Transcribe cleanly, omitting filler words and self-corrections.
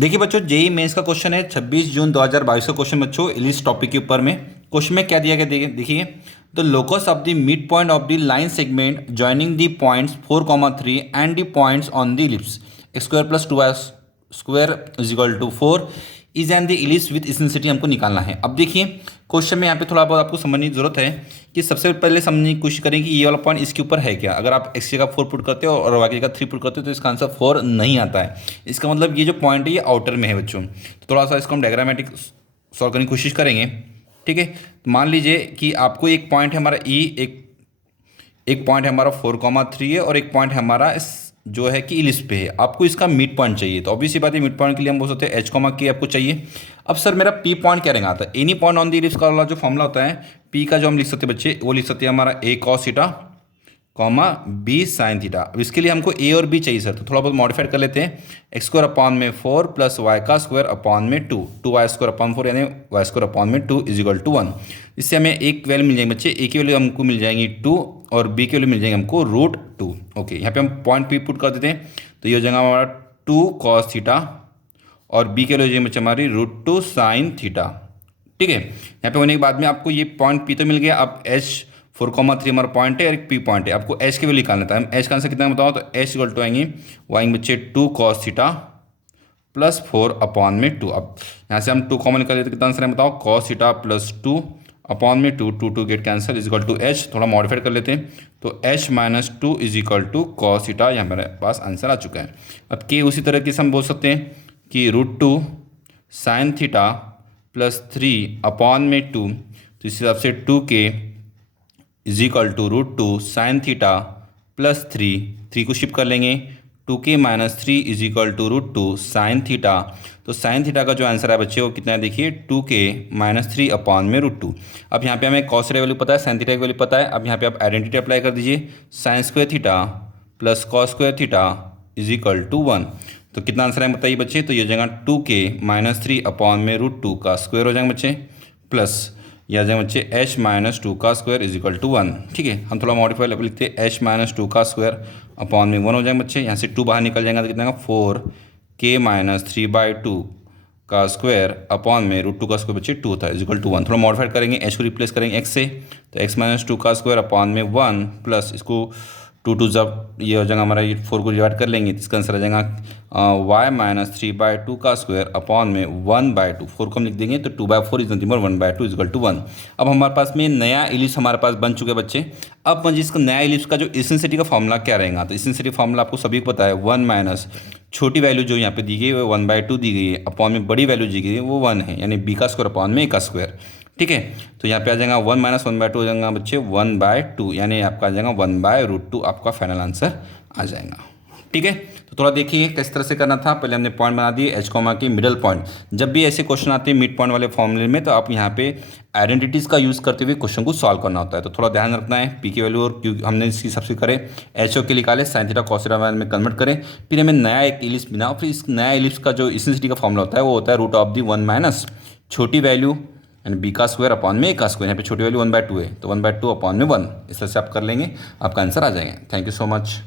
देखिए बच्चों, JEE mains का क्वेश्चन है 26 जून 2022 का क्वेश्चन बच्चों, इलिप्स टॉपिक के ऊपर में। क्वेश्चन में क्या दिया गया देखिए, the locus of the mid point of the line segment joining the points 4, 3 and the points on the ellipse x square plus 2y square is equal to 4 is and the ellipse with eccentricity हमको निकालना है। अब देखिए question में यहाँ पे थोड़ा बहुत आपको समझने की जरूरत है कि सबसे पहले समझने की कोशिश करें कि ये वाला पॉइंट इसके ऊपर है क्या। अगर आप एक्स की जगह 4 पुट करते हो और वाई की जगह 3 पुट करते हो तो इसका आंसर 4 नहीं आता है। इसका मतलब ये जो पॉइंट है ये आउटर में है बच्चों। तो थोड़ा सा इसको हम डायग्रामेटिक सॉल्व करने की कोशिश करेंगे। ठीक है, तो मान लीजिए कि आपको एक पॉइंट है हमारा ई, एक पॉइंट है हमारा 4, 3 है और एक पॉइंट है हमारा इस जो है कि इलिप्स पे है। आपको इसका मिड पॉइंट चाहिए, तो ऑब्वियसली बात है मिड पॉइंट के लिए हम बोल सकते हैं एच कॉमा के आपको चाहिए। अब सर मेरा पी पॉइंट क्या रहेगा, आता है any point on the ellipse का वाला जो फॉर्मूला होता है पी का, जो हम लिख सकते हैं बच्चे, वो लिख सकते हैं हमारा A cos theta comma B sine theta. अब इसके लिए हमको ए और बी चाहिए सर, तो थोड़ा बहुत मॉडिफाइड कर लेते हैं। एक्स स्क्वायर अपॉन में 4 प्लस वाई का स्क्वायर अपॉन में 2 वाई स्क्वायर अपॉन 4 यानी वाई स्क्वायर अपॉन में 2 इज इक्वल टू 1। इससे हमें एक वैल्यू मिल जाएगी बच्चे, ए की वैल्यू हमको मिल जाएंगी 2 और बी की वैल्यू मिल जाएंगे हमको √2। ओके, यहाँ पे हम पॉइंट पी पुट कर देते हैं, तो ये हो जाएगा हमारा 2 कॉस थीटा और बी की वैल्यू हो जाएगी बच्चे हमारी √2 साइन थीटा। ठीक है, यहाँ पे होने के बाद में आपको ये पॉइंट पी तो मिल गया। अब एच 4,3 हमारा पॉइंट है और एक पी पॉइंट है, आपको एच की वैल्यू निकालना था। हम एच का आंसर कितना बताओ, तो एच इक्वल टू आएंगे वो आएंगे बच्चे 2 कॉस थीटा प्लस 4 अपॉन में 2। अब यहाँ से हम 2 कॉमन निकाल लेते तो कितना आंसर है बताओ, कॉस थीटा प्लस 2 अपॉन में 2 get cancel is equal to H. थोड़ा मॉडिफाइड कर लेते हैं, तो H minus 2 is equal to cos theta. यहाँ हमारे पास आंसर आ चुका है। अब के उसी तरह से हम बोल सकते हैं कि √2 साइन थीटा प्लस 3 अपॉन में 2, तो इस हिसाब से 2k is equal to √2 sine theta plus 3 को शिफ्ट कर लेंगे, 2k minus 3 is equal to √2 sine theta. तो साइन थीटा का जो आंसर है बच्चे वो कितना है देखिए, 2k माइनस 3 अपॉन में √2। अब यहाँ पे हमें कॉस थीटा वैल्यू पता है, साइन थीटा की वैल्यू पता है। अब यहाँ पे आप आइडेंटिटी अप्लाई कर दीजिए, sine square theta plus cos square theta is equal to 1। तो कितना आंसर है बताइए बच्चे, तो ये हो जाएगा 2k माइनस 3 अपॉन में √2 का स्क्वायर हो जाएगा बच्चे, प्लस या जाएगा बच्चे h माइनस 2 का स्क्वायर इज इक्वल टू 1। ठीक है, हम थोड़ा मॉडिफाई लिखते हैं, h माइनस 2 का स्क्वायर अपॉन में 1 हो जाएगा बच्चे। यहाँ से 2 बाहर निकल जाएगा तो कितना का 4k माइनस 3/2 का स्क्वायर अपॉन में √2 का स्क्वायर बच्चे 2 था इज इक्वल टू 1। थोड़ा मॉडिफाइड करेंगे, h को रिप्लेस करेंगे x से, तो x माइनस 2 का स्क्वायर अपॉन में 1 प्लस इसको 2 जब ये हो जाएगा हमारा, ये 4 को डिवाइड कर लेंगे तो इसका आंसर आ जाएगा y माइनस 3/2 का स्क्वायर अपॉन में 1/2। 4 को हम लिख देंगे तो 2/4 is nothing but 1/2 is equal to 1। अब हमारे पास में नया इलिप्स हमारे पास बन चुके बच्चे। अब मुझे इसका नया इलिप्स का जो इसेंसिटी का फॉर्मूला क्या रहेगा, तो इसेंसिटी फॉर्मूला आपको सभी को पता है, 1 माइनस छोटी वैल्यू जो यहाँ पे दी गई है वो 1/2 दी गई है, अपॉन में बड़ी वैल्यू दी गई है वो 1 है, यानी b का स्क्वायर अपॉन में a का स्क्वायर। ठीक है, तो यहाँ पे आ जाएगा 1 माइनस 1/2 हो जाएगा बच्चे 1/2, यानी आपका आ जाएगा 1/√2 आपका फाइनल आंसर आ जाएगा। ठीक है, तो थोड़ा देखिए किस तरह से करना था। पहले हमने पॉइंट बना दिए एच कॉमा के मिडल पॉइंट। जब भी ऐसे क्वेश्चन आते हैं मिड पॉइंट वाले फॉर्मूले में, तो आप यहाँ पे आइडेंटिटीज़ का यूज़ करते हुए क्वेश्चन को सॉल्व करना होता है। तो थोड़ा ध्यान रखना है, पी की वैल्यू और क्यू हमने इसकी सबसे करे एच ओ के निकाले, साइन थीटा कॉस थीटा में कन्वर्ट करें, फिर हमें नया एक इलिप्स बना। फिर इस नया इलिप्स का जो इसेंसिटी का फॉर्मूला होता है वो होता है √1 माइनस छोटी वैल्यू यानी b का स्क्वायर अपॉन में a का स्क्वायर। यहाँ पे छोटी वैल्यू 1/2 है तो 1/2 अपॉन में 1। इस तरह से आप कर लेंगे, आपका आंसर आ जाएगा। Thank you so much.